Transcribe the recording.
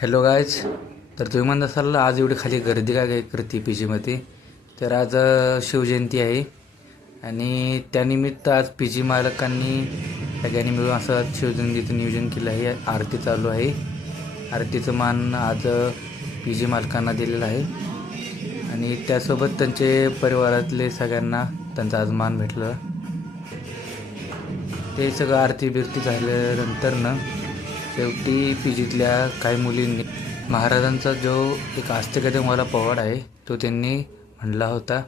Hello guys. तर तुम्ही म्हणत असाल आज एवढी खाली गर्दी काय करते पी जीमध्ये. तर आज शिवजयंती आहे आणि त्यानिमित्त आज पी जी मालकांनी सगळ्यांनी मिळून असं शिवजयंतीचं नियोजन केलं आहे. आरती चालू आहे. आरतीचं मान आज पी जी मालकांना दिलेलं आहे आणि त्यासोबत त्यांचे परिवारातले सगळ्यांना त्यांचा आज मान भेटलं. ते सगळं आरती बिरती झाल्यानंतर शेवटी पी जीतल्या काही मुलींनी महाराजांचा जो एक आस्तिकतेवाला पोवाडा आहे तो त्यांनी म्हणला होता.